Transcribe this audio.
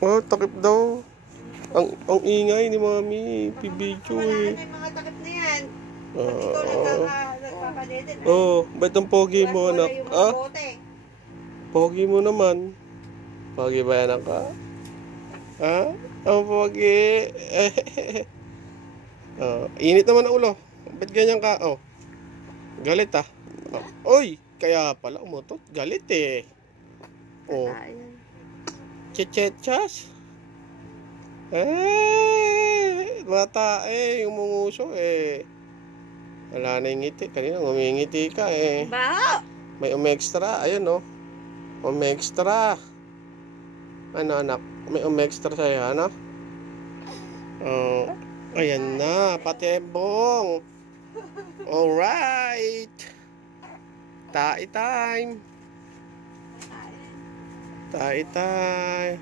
Oh, takip daw. Ang ingay ni Mami. Pibidyo Wala eh. na yung mga takip na yan. Pag ikaw nagkakadedit. Oh, ba't ang pogi mo, anak? Yung Ah? bote. Pogi mo naman. Pogi ba yan ka? Ha? Ang pogi. Init naman ang ulo. Ba't ganyan ka? Oh, galit ah. Oh. Oy, kaya pala umutot. Galit eh. Oh. Chechechas. Bata eh. Yung munguso eh. Wala na yung ngiti. Kanina ngumingiti ka eh. Baho! May umextra. Ayun oh. Umextra. Ano anak? May umextra sa'yo, ano? Oh, ayan na, patebong. Alright. Tae time. Tae time.